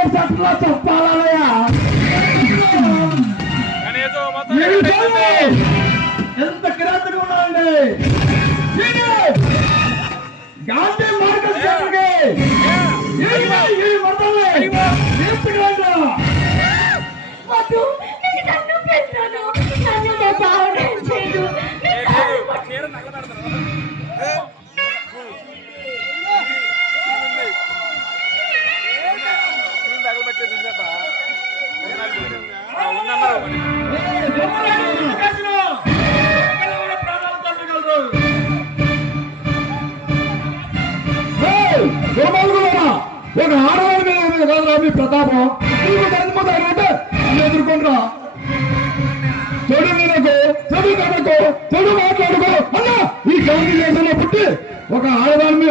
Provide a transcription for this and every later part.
Market centre లో చెప్పాలయ్యా. ఎంత కిరాతగా ఉన్నాయండి గాంధీ మార్కెట్ సెంటర్కి ఒక ఆడవారి మీద కాదు మీ ప్రతాపం. నీకు ధర్మంటే ఎదుర్కొంటా. చెడు వినకు, చెడు కనుకో, చెడు మాట్లాడుకో అన్నా. ఈ గాంధీ దేశంలో పుట్టి ఒక ఆడవారి మీద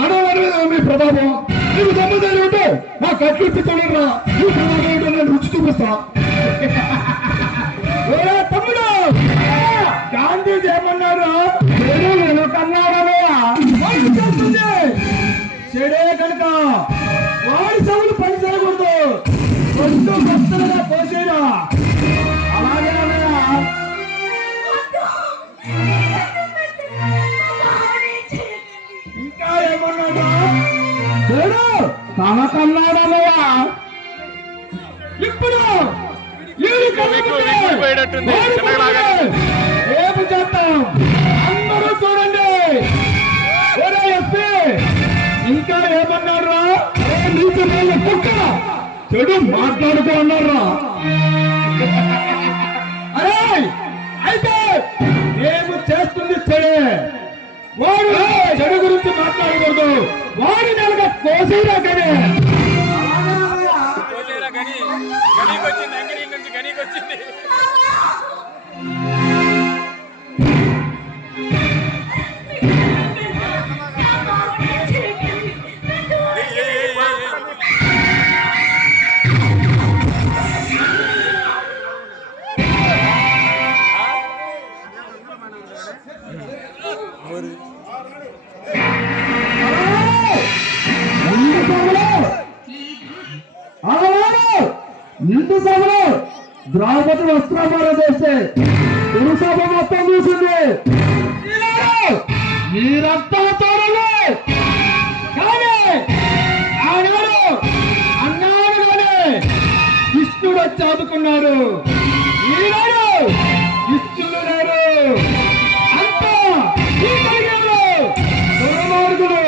ఆడవారి మీద మీ ప్రతాపం. నీకు దమ్ము తెలియటే నా కట్లిప్పి చూడరా. ఈ ప్రతాపం ఏంటో నేను రుచి చూపిస్తా. తమ్ముడు గాంధీజీ ఏమన్నారు? నేను కన్నాడనయ్యా చేస్తుంది. చెడే కనుక వాడి సవులు పని చేయకూడదు. రెండు భక్తులుగా పోసేరా. అలాగే ఇంకా ఏమన్నాడు? చెడు తన కన్నాడనయ్యా. ఇప్పుడు ఏమి చేస్తాం? అందరూ చూడండి. ఇంకా ఏమన్నారా? నీకు నేను కుక్క చెడు మాట్లాడుతూ అన్నారా? అరే అయితే మేము చేస్తుంది చెడే. వాడు చెడు గురించి మాట్లాడకూడదు. వాడి నెలగా కోసేరా కానీ నిండు సభలో ద్రౌపది వస్త్రాభారం చేస్తే పురుషభ మొత్తం చూసింది. మీరంతా చూడండి. కానీ ఆనాడు అన్నాడు కానీ కృష్ణుడు వచ్చి ఆదుకున్నాడు. ఈనాడు కృష్ణుడు లేరు. అంతా ఈ కలిగారు దుర్మార్గుడు.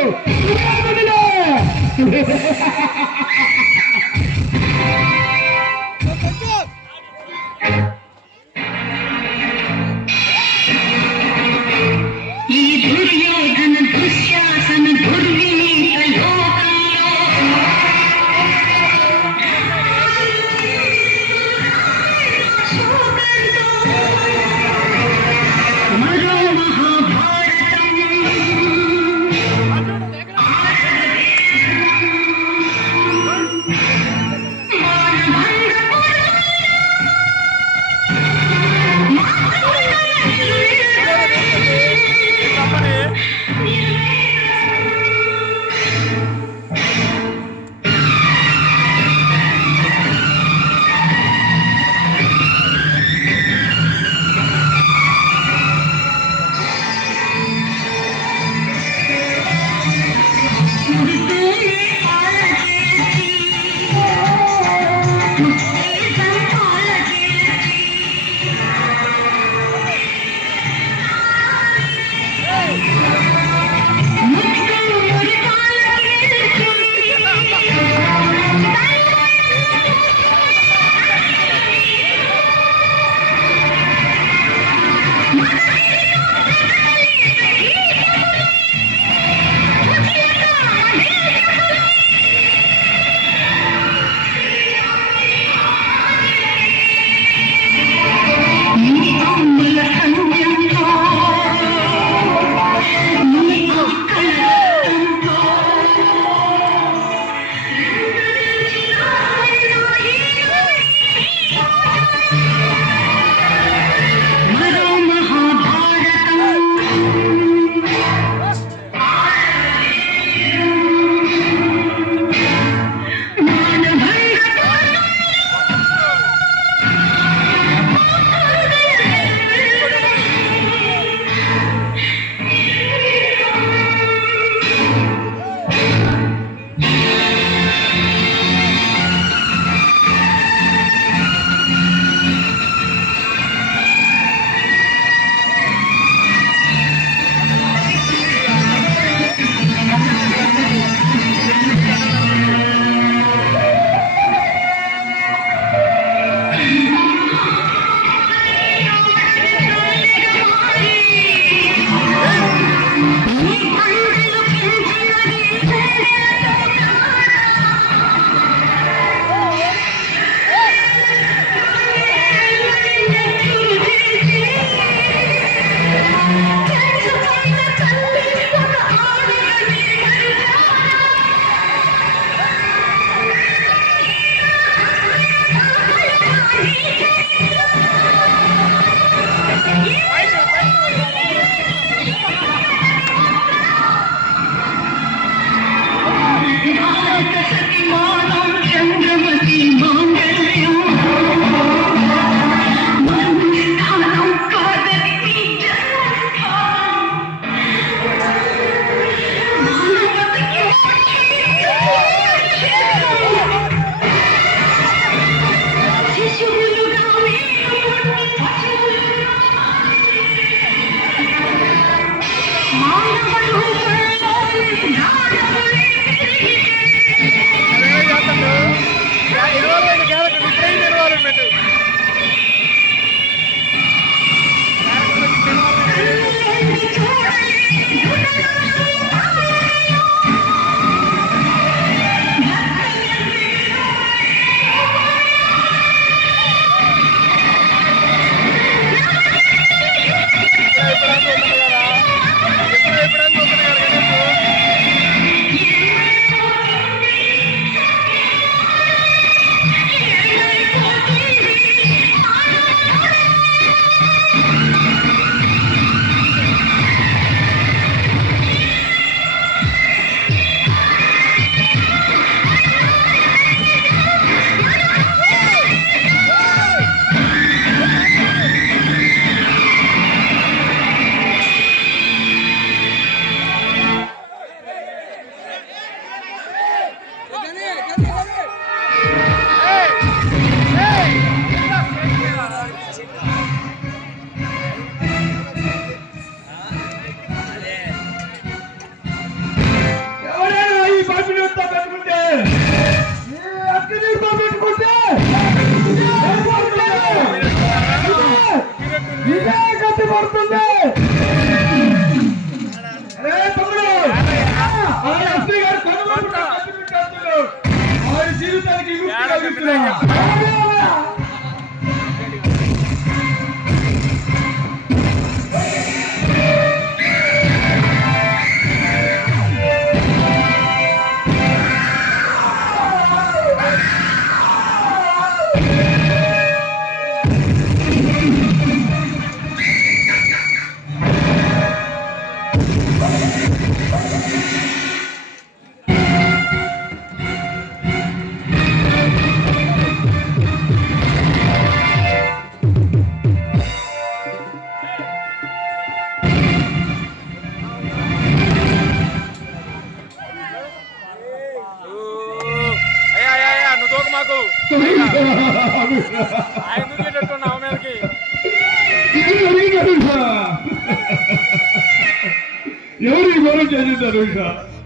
ఎవరు ఈ గౌరవం చేసింది అనుష?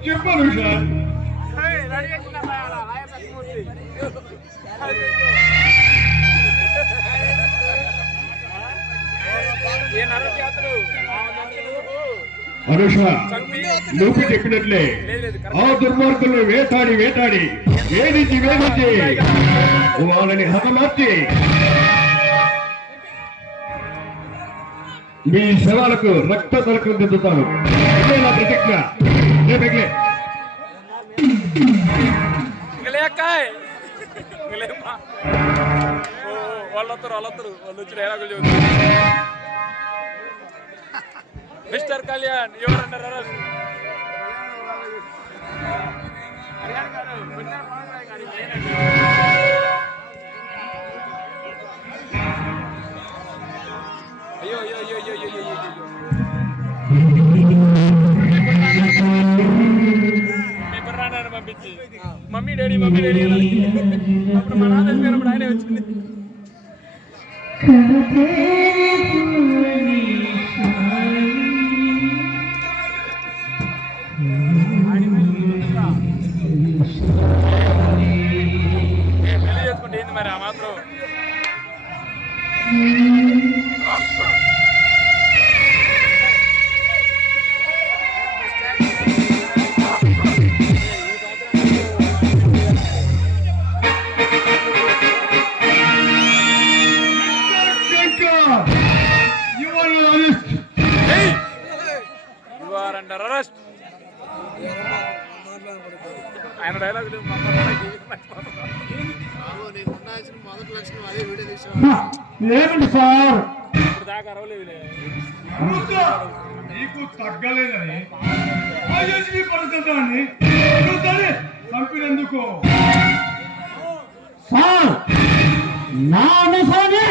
చెప్పు అనుష. అనుష, నువ్వు చెప్పినట్లే ఆ దుర్మార్గులను వేటాడి వేధించి వాళ్ళని హతమార్చి మీ శవాలకు రక్త తరకం దిద్దుతాను. నా ప్రతిజ్ఞ. Mister Kalyan, your under arrest. అయ్యో అయ్యో అయ్యో అయ్యో అయ్యో అయ్యో. పేపర్ రాడారు పంపించి మమ్మీ డాడీ అప్పుడు మా నాన్న చనిపోయినప్పుడు ఆయనే వచ్చింది. పెళ్లి చేసుకుంటే ఏంది మరి ఆ మాత్రం. ఆయన డైలాగులు లేదండి సార్, ఇప్పుడు దాకా అరవలేదులే. నీకు తగ్గలేదని పరిస్థితి చంపినందుకు సార్ నా అనుసారి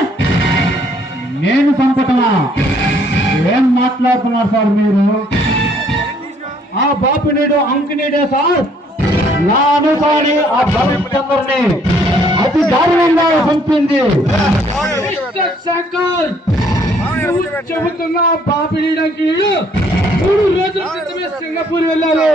నేను చంపటమా? ఏం మాట్లాడుతున్నారు సార్ మీరు? ఆ బాపునీడు అంకునీడే సార్ నా అనుసారి ఆ భరత్చంద్రని అతి దారుణంగా చంపింది. చెబుతున్నా బాపినీడు అంకునీడు 3 రోజుల క్రితమే సింగపూర్ వెళ్ళారు.